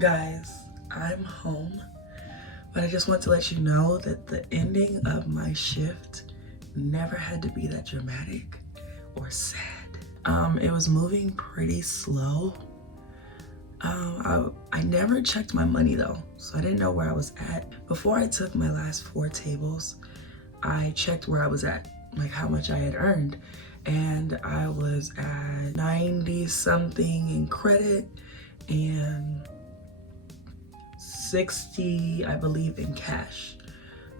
Guys, I'm home, but I just want to let you know that the ending of my shift never had to be that dramatic or sad. It was moving pretty slow. I never checked my money though, so I didn't know where I was at. Before I took my last 4 tables, I checked where I was at, like how much I had earned. And I was at 90 something in credit and 60, I believe, in cash.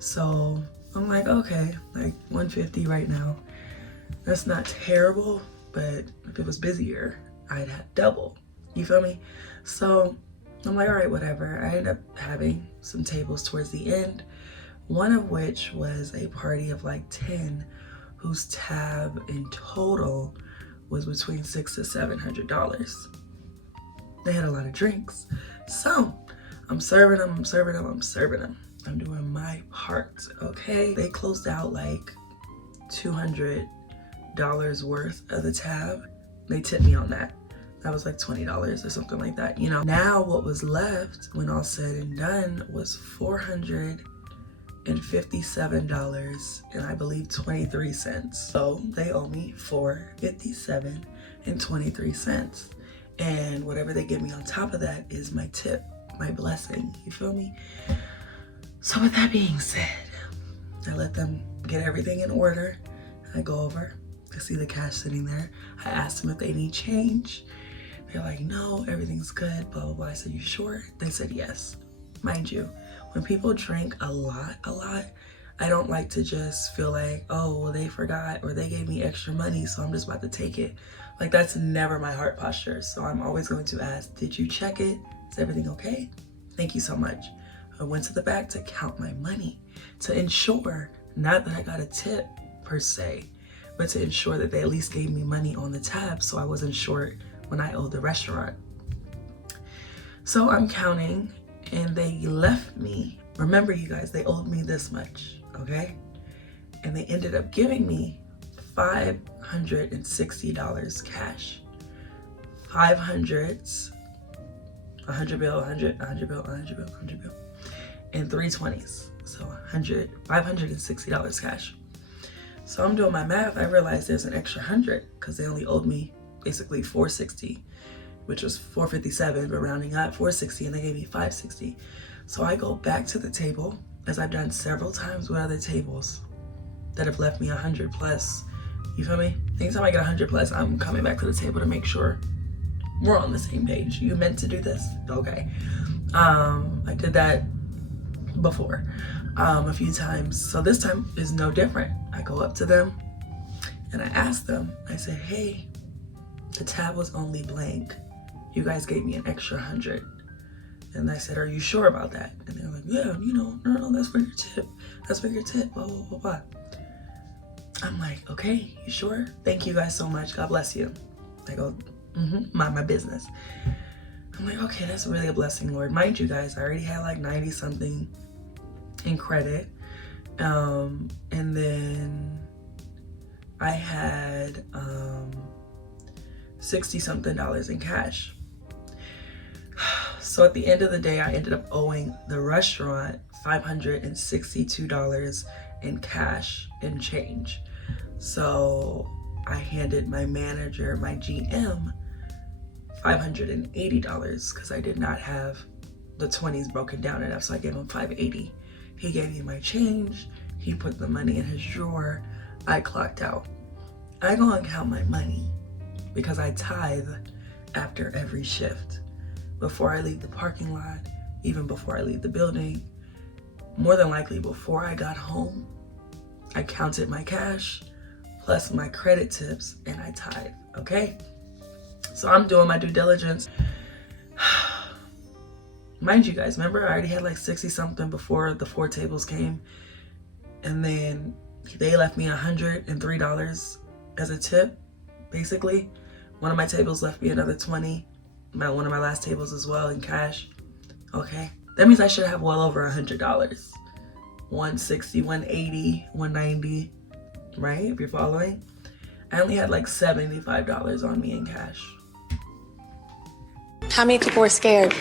So I'm like, okay, like 150 right now. That's not terrible, but if it was busier, I'd have double. You feel me? So I'm like, all right, whatever. I ended up having some tables towards the end, one of which was a party of like 10 whose tab in total was between $600 to $700. They had a lot of drinks. So I'm serving them. I'm doing my part, okay? They closed out like $200 worth of the tab. They tipped me on that. That was like $20 or something like that, you know? Now what was left when all said and done was $457 and I believe 23 cents. So they owe me $457 and 23 cents. And whatever they give me on top of that is my tip, my blessing, you feel me? So with that being said, I let them get everything in order. I go over, I see the cash sitting there. I asked them if they need change. They're like, no, everything's good, blah, blah, blah. I said, you sure? They said yes. Mind you, when people drink a lot, I don't like to just feel like, oh, well, they forgot or they gave me extra money, so I'm just about to take it. Like, that's never my heart posture. So I'm always going to ask, did you check it? Is everything okay? Thank you so much. I went to the back to count my money to ensure, not that I got a tip per se, but to ensure that they at least gave me money on the tab so I wasn't short when I owed the restaurant. So I'm counting and they left me. Remember, you guys, they owed me this much, okay? And they ended up giving me $560 cash. 500s, 100 bill, 100 bill, 100 bill, 100 bill, and 3 20s. So $560 cash. So I'm doing my math. I realized there's an extra 100 because they only owed me basically 460, which was 457, but rounding up 460, and they gave me 560. So I go back to the table, as I've done several times with other tables that have left me 100 plus. You feel me? Anytime I get 100 plus, I'm coming back to the table to make sure we're on the same page. You meant to do this? Okay. I did that before a few times. So this time is no different. I go up to them and I ask them, I said, hey, the tab was only blank. You guys gave me an extra 100. And I said, are you sure about that? And they're like, yeah, you know, no, that's for your tip. That's for your tip, blah, blah, blah, blah. I'm like, okay, you sure? Thank you guys so much. God bless you. I go, mind my business. I'm like, okay, that's really a blessing, Lord. Mind you guys, I already had like 90 something in credit. And then I had 60 something dollars in cash. So at the end of the day, I ended up owing the restaurant $562 in cash and change. So I handed my manager, my GM, $580 because I did not have the 20s broken down enough. So I gave him $580. He gave me my change. He put the money in his drawer. I clocked out. I go and count my money because I tithe after every shift. Before I leave the parking lot, even before I leave the building, more than likely before I got home, I counted my cash plus my credit tips and I tithe, okay? So I'm doing my due diligence. Mind you guys, remember I already had like 60 something before the 4 tables came, and then they left me $103 as a tip, basically. One of my tables left me another 20. One of my last tables as well in cash. Okay, that means I should have well over $100. 160, 180, 190, right? If you're following. I only had like $75 on me in cash. How many people were scared?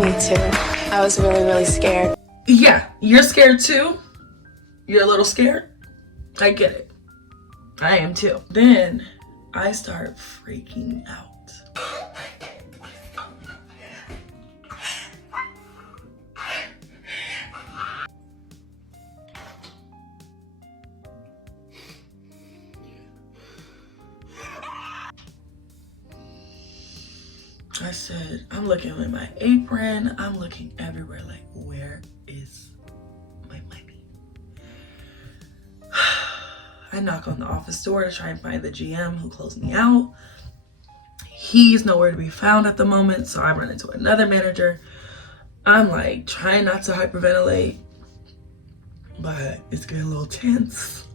Me too. I was really, really scared. Yeah, you're scared too. You're a little scared. I get it. I am too. Then I start freaking out. I said, I'm looking at my apron. I'm looking everywhere like, where is my money? I knock on the office door to try and find the GM who closed me out. He's nowhere to be found at the moment, so I run into another manager. I'm like trying not to hyperventilate, but it's getting a little tense.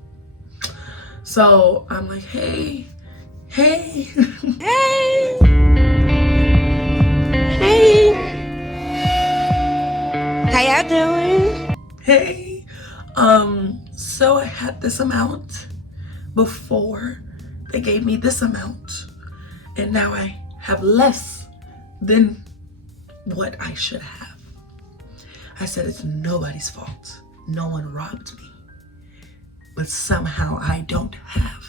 So I'm like, hey. Hey! How y'all doing? Hey. So I had this amount before. They gave me this amount. And now I have less than what I should have. I said it's nobody's fault. No one robbed me. But somehow I don't have.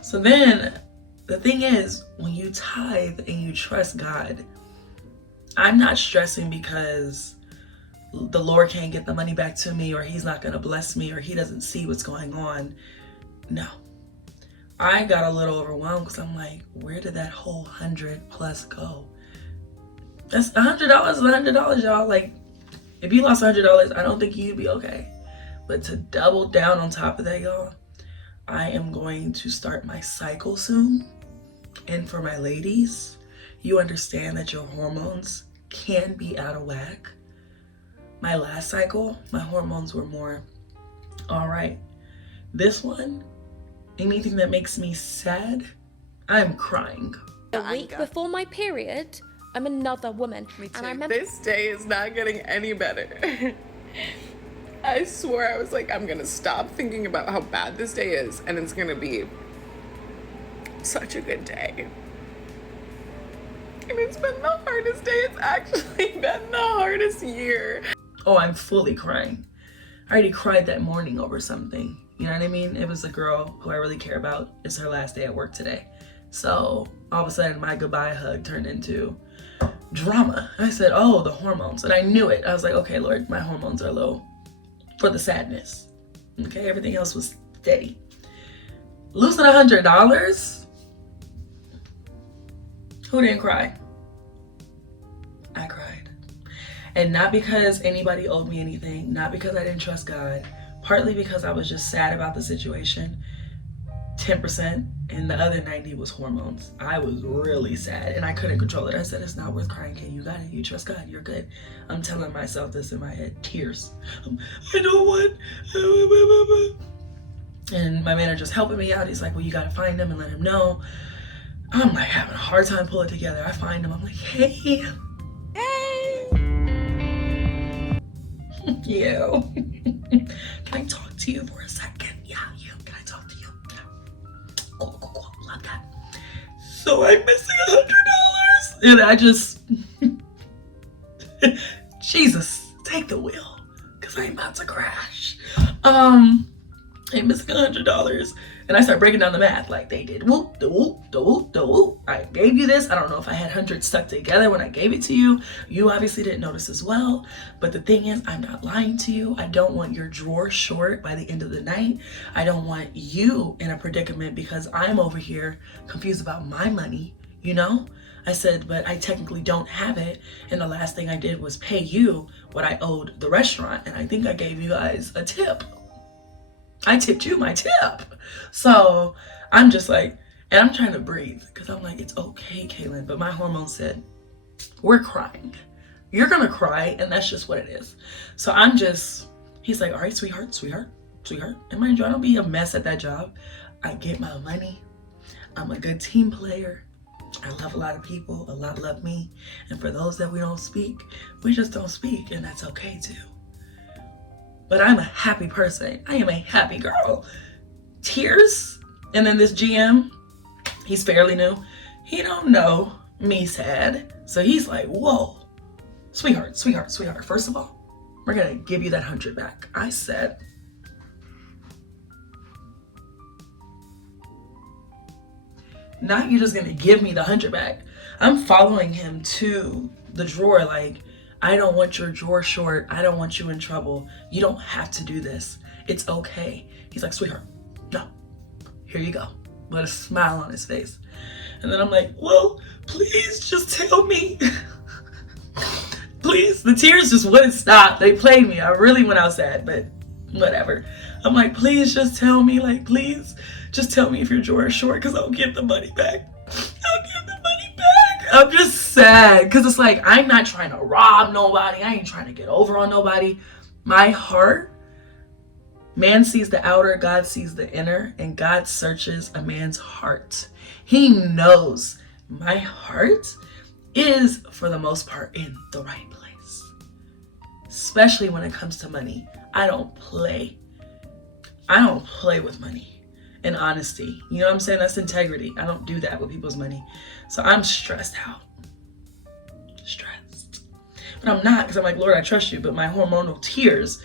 So then the thing is, when you tithe and you trust God, I'm not stressing because the Lord can't get the money back to me, or he's not going to bless me, or he doesn't see what's going on. No. I got a little overwhelmed because I'm like, where did that whole $100+ go? That's $100 is $100, y'all. Like, if you lost $100, I don't think you'd be okay. But to double down on top of that, y'all, I am going to start my cycle soon. And for my ladies, you understand that your hormones can be out of whack. My last cycle, my hormones were more all right. This one, anything that makes me sad, I'm crying. A week before my period, I'm another woman. Me too. And I remember This day is not getting any better. I swore I was like, I'm gonna stop thinking about how bad this day is, and it's gonna be such a good day. And it's been the hardest day. It's actually been the hardest year. Oh, I'm fully crying. I already cried that morning over something. You know what I mean? It was a girl who I really care about. It's her last day at work today. So all of a sudden my goodbye hug turned into drama. I said, oh, the hormones. And I knew it. I was like, okay, Lord, my hormones are low for the sadness. Okay, everything else was steady. Losing $100? Who didn't cry? I cried. And not because anybody owed me anything, not because I didn't trust God, partly because I was just sad about the situation. 10%, and the other 90 was hormones. I was really sad and I couldn't control it. I said, it's not worth crying, Kay. You got it. You trust God. You're good. I'm telling myself this in my head. Tears. I don't want. And my manager's helping me out. He's like, well, you got to find him and let him know. I'm like having a hard time pulling it together. I find him. I'm like, hey. You. Can I talk to you for a second? Yeah, you. Can I talk to you? Yeah. Cool. Love that. So I'm missing $100. And I just, Jesus, take the wheel. Because I'm about to crash. I'm missing $100. And I start breaking down the math like they did. Whoop, the whoop, the whoop, the whoop. I gave you this. I don't know if I had hundreds stuck together when I gave it to you. You obviously didn't notice as well. But the thing is, I'm not lying to you. I don't want your drawer short by the end of the night. I don't want you in a predicament because I'm over here confused about my money, you know? I said, but I technically don't have it. And the last thing I did was pay you what I owed the restaurant. And I think I gave you guys a tip. I tipped you my tip. So I'm just like, and I'm trying to breathe because I'm like, it's okay, Kaylin. But my hormones said, we're crying. You're going to cry. And that's just what it is. So I'm just, he's like, all right, sweetheart. And mind you, I don't be a mess at that job. I get my money. I'm a good team player. I love a lot of people. A lot love me. And for those that we don't speak, we just don't speak. And that's okay too. But I'm a happy person. I am a happy girl. Tears. And then this GM, he's fairly new. He don't know me sad. So he's like, whoa, sweetheart. First of all, we're gonna give you that 100 back. I said, not you're just gonna give me the 100 back. I'm following him to the drawer like, I don't want your drawer short. I don't want you in trouble. You don't have to do this. It's okay. He's like, sweetheart, no, here you go. With a smile on his face. And then I'm like, well, please just tell me. Please, the tears just wouldn't stop. They played me. I really went out sad, but whatever. I'm like, please just tell me, like, please just tell me if your drawer is short, because I'll give the money back. I'll give the money back. I'm just sad, because it's like, I'm not trying to rob nobody. I ain't trying to get over on nobody. My heart, man sees the outer, God sees the inner, and God searches a man's heart. He knows my heart is, for the most part, in the right place. Especially when it comes to money. I don't play. I don't play with money and honesty. You know what I'm saying? That's integrity. I don't do that with people's money. So I'm stressed out. Stressed. But I'm not, because I'm like, Lord, I trust you. But my hormonal tears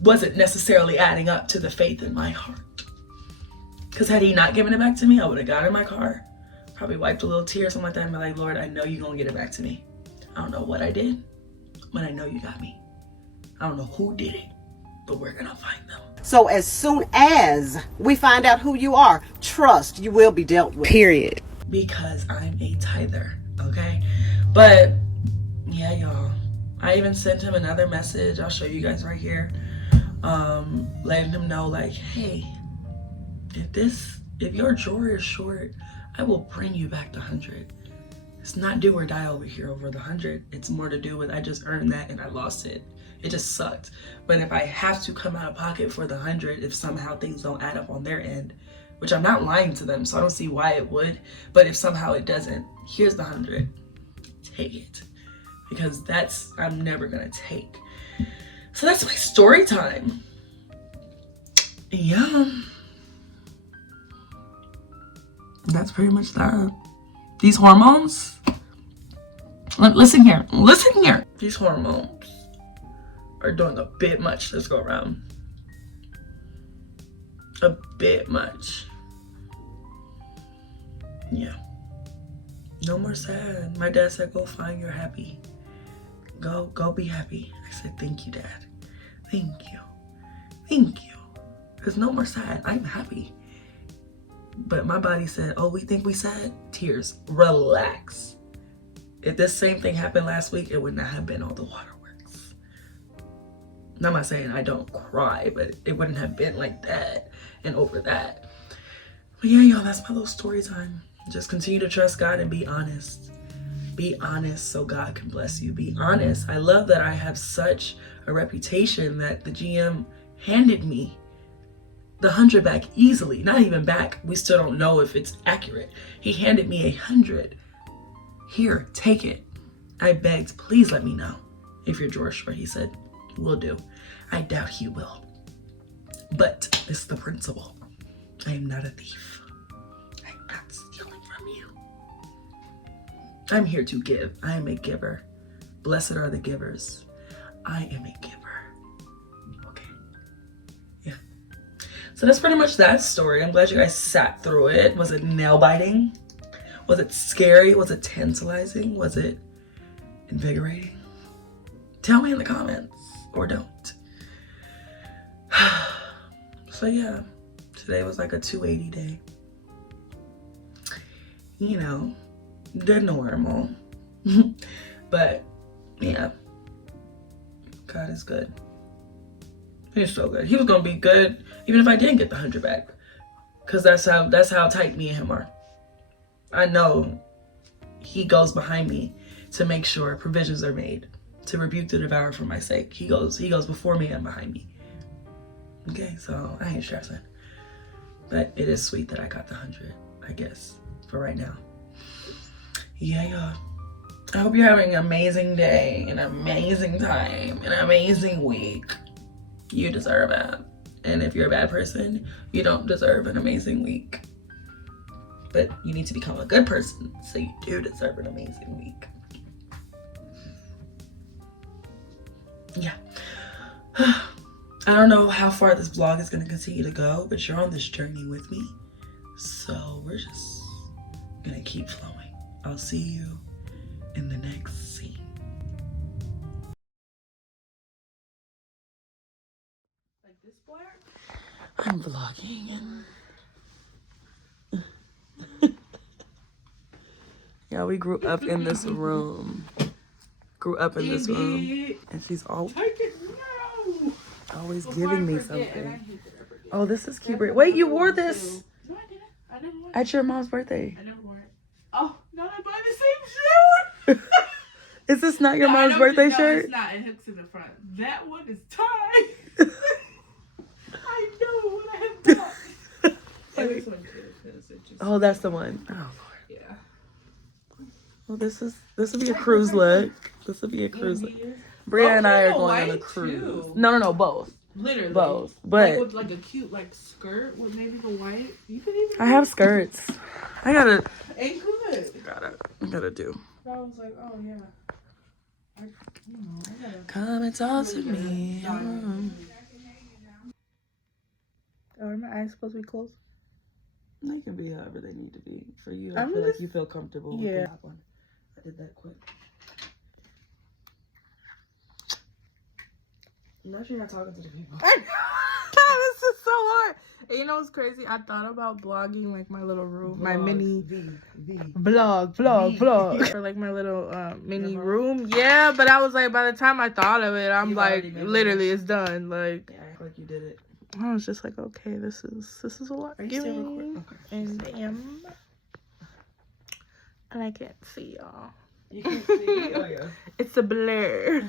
wasn't necessarily adding up to the faith in my heart. Because had he not given it back to me, I would have got in my car, probably wiped a little tear or something like that, and be like, Lord, I know you're going to get it back to me. I don't know what I did, but I know you got me. I don't know who did it, but we're going to find them. So as soon as we find out who you are, trust you will be dealt with. Period. Because I'm a tither, okay? But, yeah, y'all. I even sent him another message. I'll show you guys right here. Letting him know, like, hey, if your drawer is short, I will bring you back the 100. It's not do or die over here over the 100. It's more to do with I just earned that and I lost it. It just sucked. But if I have to come out of pocket for the 100, if somehow things don't add up on their end, which I'm not lying to them, so I don't see why it would, but if somehow it doesn't, here's the 100. Take it. Because I'm never gonna take. So that's my story time. Yeah. That's pretty much that. These hormones, listen here. These hormones are doing a bit much this go around. A bit much. Yeah. No more sad. My dad said, go find your happy. Go be happy. I said, thank you, Dad. Thank you. Because no more sad. I'm happy. But my body said, oh, we think we sad? Tears. Relax. If this same thing happened last week, it would not have been all the waterworks. Now, I'm not saying I don't cry, but it wouldn't have been like that and over that. But yeah, y'all, that's my little story time. Just continue to trust God and be honest. Be honest so God can bless you. Be honest. I love that I have such a reputation that the GM handed me the 100 back easily. Not even back. We still don't know if it's accurate. He handed me 100. Here, take it. I begged, please let me know if your drawer's short. He said, will do. I doubt he will. But it's the principle. I am not a thief. I'm not stealing from you. I'm here to give. I am a giver. Blessed are the givers. I am a giver. So that's pretty much that story. I'm glad you guys sat through it. Was it nail biting? Was it scary? Was it tantalizing? Was it invigorating? Tell me in the comments or don't. So yeah, today was like a 280 day. You know, the normal. But yeah, God is good. He's so good. He was gonna be good even if I didn't get the 100 back, because that's how tight me and him are. I know he goes behind me to make sure provisions are made, to rebuke the devourer for my sake. He goes before me and behind me. Okay, so I ain't stressing. But it is sweet that I got the 100, I guess, for right now. Yeah, y'all. I hope you're having an amazing day, an amazing time, an amazing week. You deserve it. And if you're a bad person, you don't deserve an amazing week. but you need to become a good person. So you do deserve an amazing week. Yeah. I don't know how far this vlog is going to continue to go, but you're on this journey with me. So we're just going to keep flowing. I'll see you in the next scene. Like this black? I'm vlogging and yeah, we grew up in this room. And she's always giving me something. Oh, this is cute. Wait, you wore this? No, I didn't. I never wore it. At your mom's birthday. I never wore it. Oh, no, I bought the same shirt. Is this not your mom's birthday shirt? It's not. It hooks in the front. That one is tied. I know what I have bought. And this one too. Oh, that's the one. Oh, Lord. Yeah. Well, this will be a cruise look. This will be a cruise look. Bria and I are going on a cruise. Too. No, both. Literally. Both. But like with like a cute like skirt with maybe the white. You could even. I have skirts. I gotta do. I was like, oh yeah. I gotta. Come and talk to me. Are my eyes supposed to be closed? They can be however they need to be. For you, I I'm feel just- like you feel comfortable with the top one. I did that quick. I'm actually not talking to the people. This is so hard. And you know what's crazy? I thought about blogging like my little room, my mini vlog for like my little mini room. Yeah, but I was like, by the time I thought of it, I'm like, literally, it's done. Like, Yeah, act like you did it. I was just like, okay, this is a lot. Are you still recording? Okay. And and I can't see y'all. You can see? Oh, yeah. It's a blur.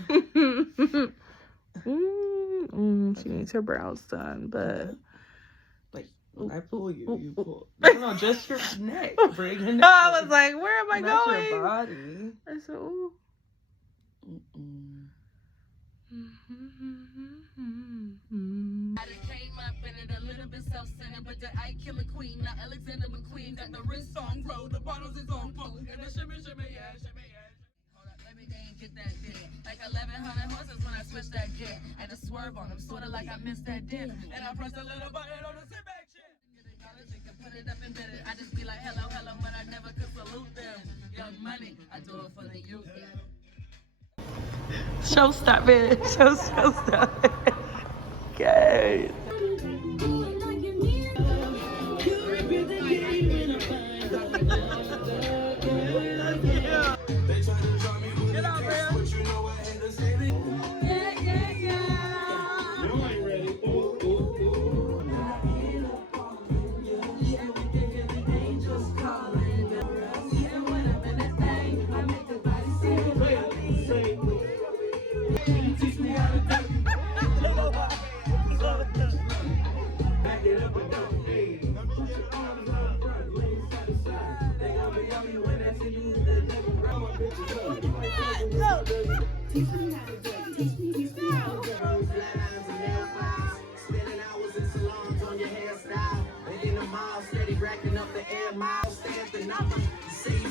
She needs her brows done, but Like, when I pull you, you pull. No, just your neck. Bring your neck. I was like, where am I Not going? your body. I said, ooh. Came up in it a little bit self-centered, but the I kill a queen, not Alexander McQueen. Got the wrist on roll, the bottles is on full, and the shimmy, yeah. Hold up, let me go and get that dick. Like 1,100 horses when I switch that gear. And a swerve on them, sorta like I missed that dip. And I press a little button on the sit back chair. Get acknowledged, you can put it up and bid it. I just be like, hello, but I never could salute them. Young money, I do it for the youth. Show stop it. Show stop it. Okay.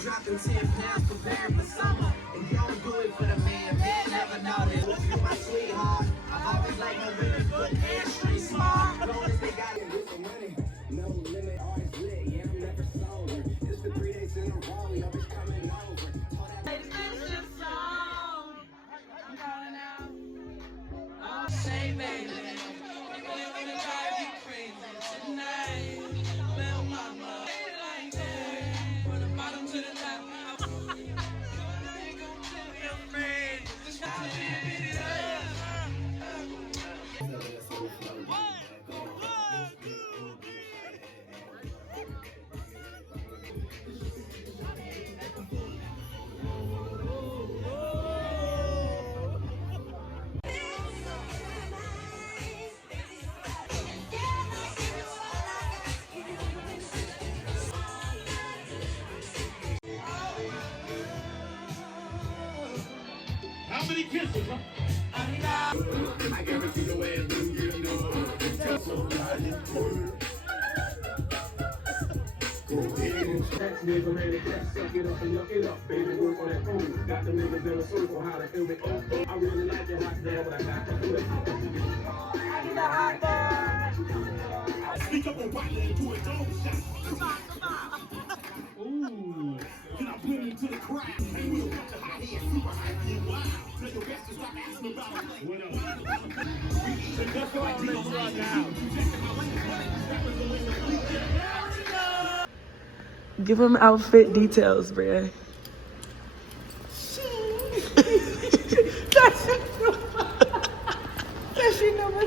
Dropping 10 pounds, preparing for summer. And you don't do it for the man, man never noticed. You're my sweetheart. I always like no really good and street smart. As long as they got it with some money. No limit, always lit. Yeah, I'm never sober. It's for 3 days in a row. Yo, bitch coming over. This is your song. I'm calling out. Oh, say, baby. You really wanna drive you crazy tonight. Little mama. Like that. From the bottom to the top. How many kisses? I guarantee the way it do, you know. Go ahead and Next nigga man, the cat suck it up and look it up. Baby, work on that phone. Got them niggas in a circle, how they feel me. Oh, I really like it hot there, but I got to do it. Speak up and white into a dome shot. Ooh, can I bring you to the crowd? Hey, we'll cut the hot head, super hot, get wild. Play your best to stop asking about it. What up? That's what I do right now. Give him outfit details, bruh.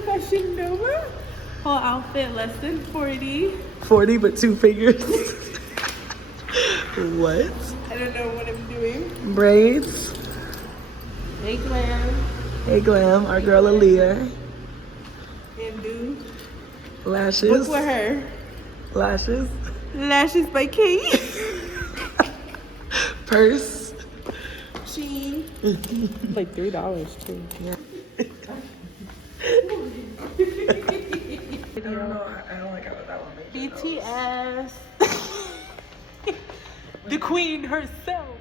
Fashion Nova. Whole outfit less than 40. 40 but 2 fingers. What? I don't know what I'm doing. Braids. Hey Glam. Hey Glam, our girl Aaliyah. And do. Lashes. Book with her. Lashes. Lashes by Kate. Purse. Shein. Like $3 too. Yeah. I don't know. I don't like how that one makes BTS. The queen herself.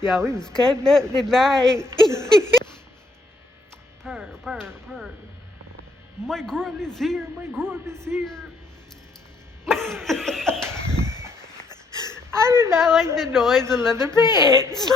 Yeah, we was cutting up tonight. Purr. My girl is here. I do not like the noise of leather pants.